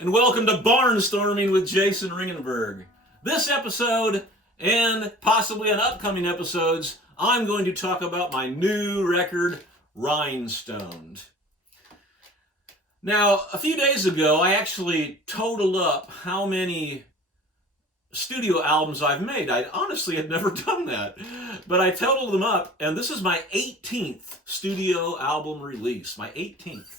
and welcome to Barnstorming with Jason Ringenberg. This episode, and possibly on upcoming episodes, I'm going to talk about my new record, Rhinestoned. Now, a few days ago, I actually totaled up how many studio albums I've made. I honestly had never done that, but I totaled them up, and this is my 18th studio album release, my 18th.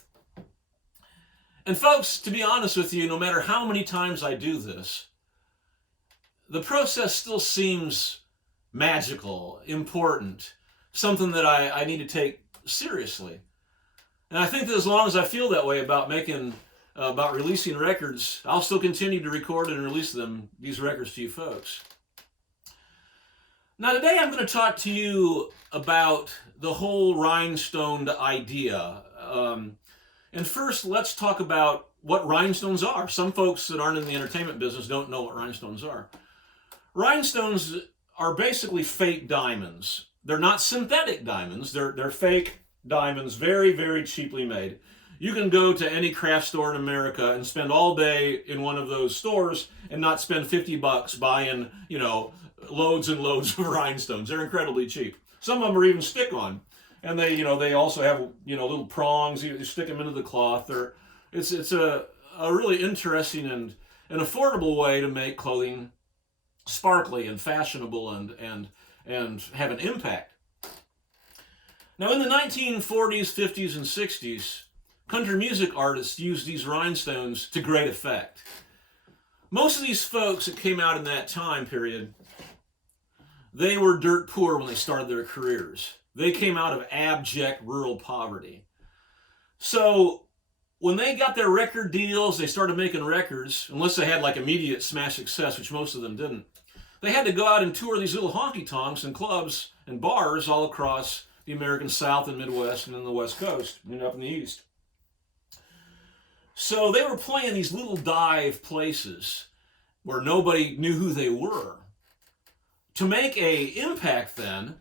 And folks, to be honest with you, no matter how many times I do this, the process still seems magical, important, something that I need to take seriously. And I think that as long as I feel that way about releasing records, I'll still continue to record and release these records to you folks. Now today I'm going to talk to you about the whole rhinestoned idea. And first, let's talk about what rhinestones are. Some folks that aren't in the entertainment business don't know what rhinestones are. Rhinestones are basically fake diamonds. They're not synthetic diamonds. They're fake diamonds, very, very cheaply made. You can go to any craft store in America and spend all day in one of those stores and not spend $50 buying, loads and loads of rhinestones. They're incredibly cheap. Some of them are even stick-on. And they also have, little prongs. You stick them into the cloth. It's a really interesting and an affordable way to make clothing sparkly and fashionable and have an impact. Now, in the 1940s, 50s, and 60s, country music artists used these rhinestones to great effect. Most of these folks that came out in that time period, they were dirt poor when they started their careers. They came out of abject rural poverty. So when they got their record deals, they started making records, unless they had like immediate smash success, which most of them didn't. They had to go out and tour these little honky-tonks and clubs and bars all across the American South and Midwest and then the West Coast and up in the East. So they were playing these little dive places where nobody knew who they were. To make an impact then,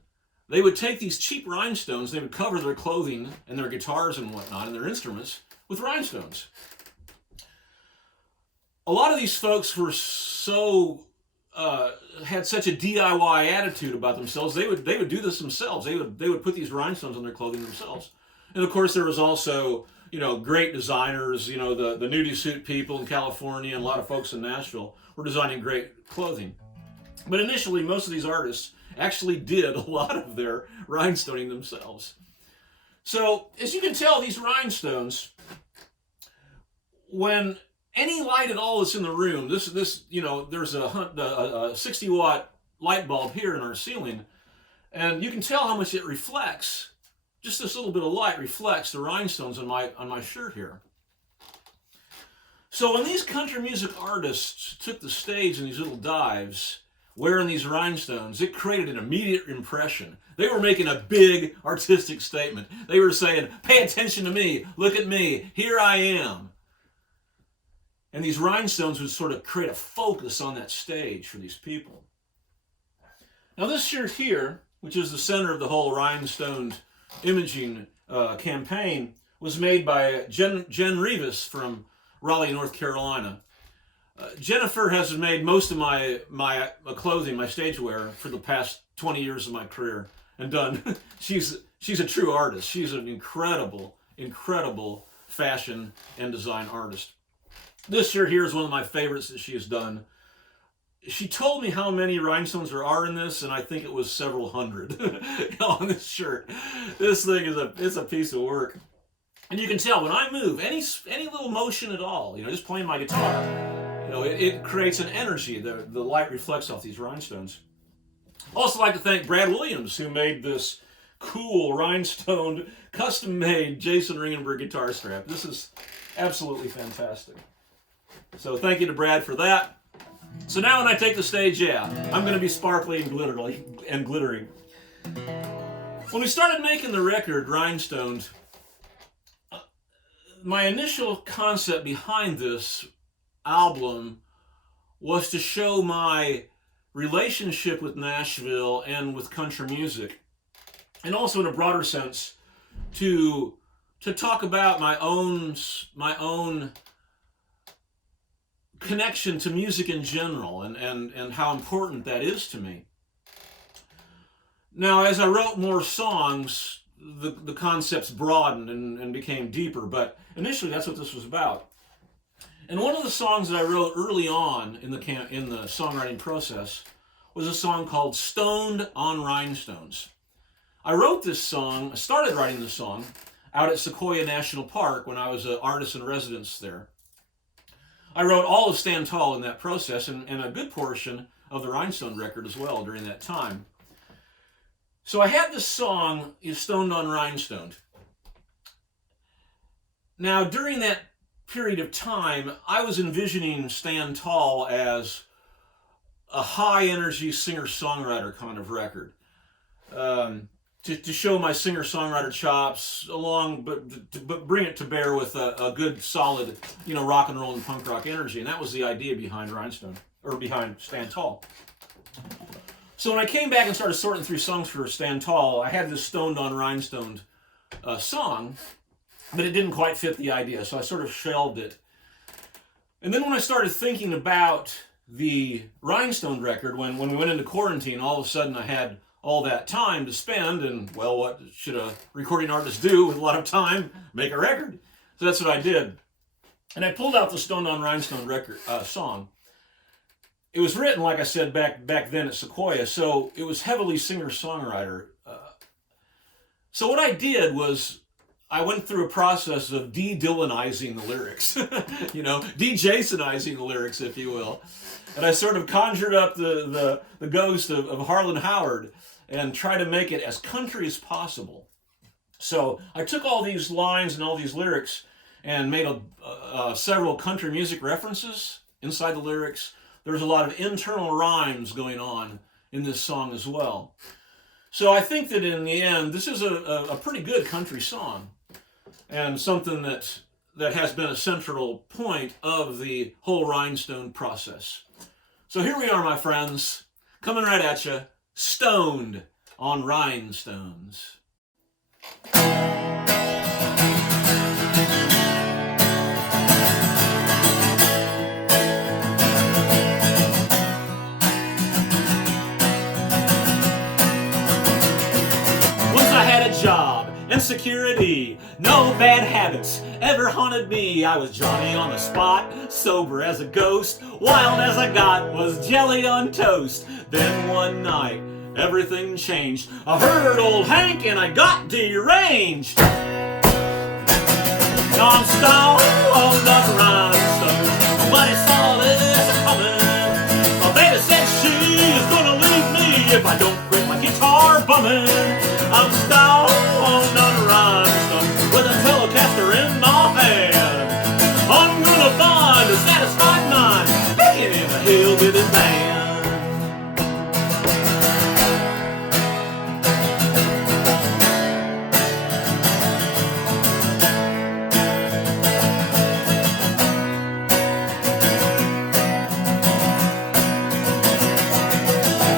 they would take these cheap rhinestones, they would cover their clothing and their guitars and whatnot and their instruments with rhinestones. A lot of these folks were had such a DIY attitude about themselves, they would do this themselves. They would put these rhinestones on their clothing themselves. And of course there was also, great designers, the nudie suit people in California and a lot of folks in Nashville were designing great clothing. But initially most of these artists actually did a lot of their rhinestoning themselves. So, as you can tell, these rhinestones, when any light at all is in the room, there's a 60-watt light bulb here in our ceiling, and you can tell how much it reflects. Just this little bit of light reflects the rhinestones on my shirt here. So when these country music artists took the stage in these little dives, wearing these rhinestones, it created an immediate impression. They were making a big artistic statement. They were saying, pay attention to me, look at me, here I am. And these rhinestones would sort of create a focus on that stage for these people. Now this shirt here, which is the center of the whole rhinestoned imaging campaign, was made by Jen Rivas from Raleigh, North Carolina. Jennifer has made most of my clothing, my stage wear, for the past 20 years of my career, and done. She's a true artist. She's an incredible fashion and design artist. This shirt here is one of my favorites that she has done. She told me how many rhinestones there are in this, and I think it was several hundred on this shirt. This thing is a piece of work. And you can tell when I move, any little motion at all, just playing my guitar, it creates an energy. The light reflects off these rhinestones. Also like to thank Brad Williams, who made this cool rhinestoned, custom-made Jason Ringenberg guitar strap. This is absolutely fantastic. So thank you to Brad for that. So now when I take the stage, I'm going to be sparkly and glittery. When we started making the record, Rhinestoned, my initial concept behind this album was to show my relationship with Nashville and with country music, and also in a broader sense to talk about my own connection to music in general and how important that is to me. Now, as I wrote more songs, the concepts broadened and became deeper, but initially that's what this was about. And one of the songs that I wrote early on in the songwriting process was a song called Stoned on Rhinestones. I wrote this song, I started writing this song out at Sequoia National Park when I was an artist in residence there. I wrote all of Stand Tall in that process and a good portion of the Rhinestoned record as well during that time. So I had this song, Stoned on Rhinestoned. Now, during that period of time, I was envisioning Stand Tall as a high-energy singer-songwriter kind of record. To show my singer-songwriter chops along, but bring it to bear with a good, solid, rock and roll and punk rock energy. And that was the idea behind Rhinestoned, or behind Stand Tall. So when I came back and started sorting through songs for Stand Tall, I had this Stoned on Rhinestoned song, but it didn't quite fit the idea, so I sort of shelved it. And then when I started thinking about the Rhinestoned record, when we went into quarantine, all of a sudden I had all that time to spend, and, well, what should a recording artist do with a lot of time? Make a record. So that's what I did. And I pulled out the Stoned on Rhinestoned record song. It was written, like I said, back then at Sequoia, so it was heavily singer-songwriter. So what I did was I went through a process of de-Dylanizing the lyrics, de-Jasonizing the lyrics, if you will. And I sort of conjured up the ghost of Harlan Howard and tried to make it as country as possible. So I took all these lines and all these lyrics and made several country music references inside the lyrics. There's a lot of internal rhymes going on in this song as well. So I think that in the end, this is a pretty good country song and something that has been a central point of the whole Rhinestoned process. So here we are, my friends, coming right at you, stoned on rhinestones. Job and security, no bad habits ever haunted me. I was Johnny on the spot, sober as a ghost, wild as I got, was jelly on toast. Then one night, everything changed. I heard old Hank and I got deranged. Now I'm stoned on the rhinestones. Nobody saw this coming. My baby said she is gonna leave me if I don't quit my guitar bumming. I'm stoned on the rhinestones with a Telecaster in my hand. I'm gonna find a satisfied mind, picking in a hillbilly band.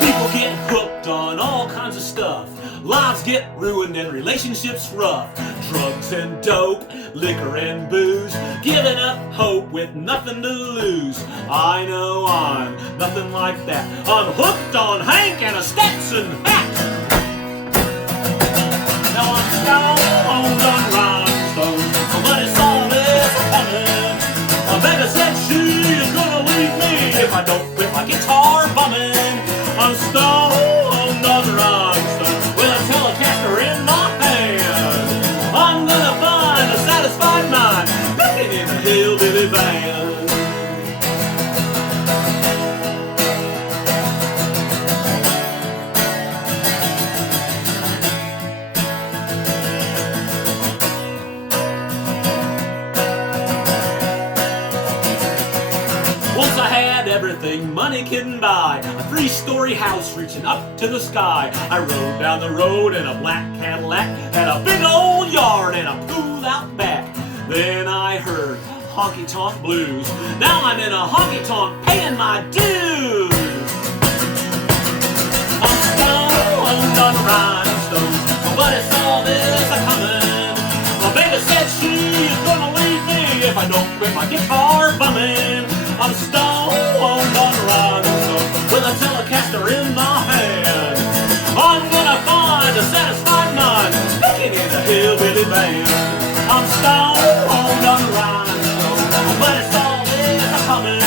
People get hooked on all kinds of stuff. Lives get ruined and relationships rough. Drugs and dope, liquor and booze, giving up hope with nothing to lose. I know I'm nothing like that. I'm hooked on Hank and a Stetson hat. Now I'm stoned on rhinestones. Somebody saw this coming. My baby said she is gonna leave me if I don't quit my guitar bumming. I'm stoned on rhinestones with a Telecaster in my hand. I'm gonna find a satisfied mind, picking in a hillbilly band. Once I had everything money can buy, a 3-story house reaching up to the sky. I rode down the road in a black Cadillac, had a big old yard and a pool out back. Then I heard honky-tonk blues. Now I'm in a honky-tonk paying my dues. I'm stoned on rhinestones. Nobody saw this coming. My baby said she's gonna leave me if I don't quit my guitar bumming. I'm stoned on rhinestones with a Telecaster in my hand. I'm gonna find a satisfied mind picking in a hillbilly band. I'm stoned on rhinestones, but it's always a-coming.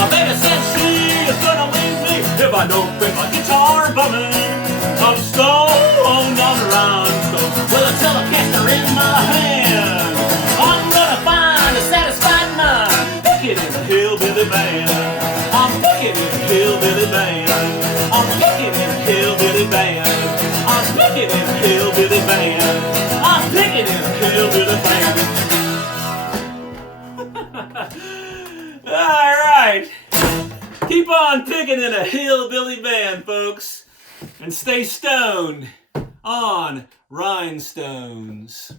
My baby said she is gonna leave me if I don't bring my guitar bumming. I'm stoned on rhinestones with a Telecaster in my hand. I'm gonna find a satisfied mind picking in a hillbilly band. I'm picking in a hillbilly band. I'm picking in a hillbilly band. I'm picking in a hillbilly band. I'm picking in a hillbilly band. All right. Keep on picking in a hillbilly band, folks. And stay stoned on rhinestones.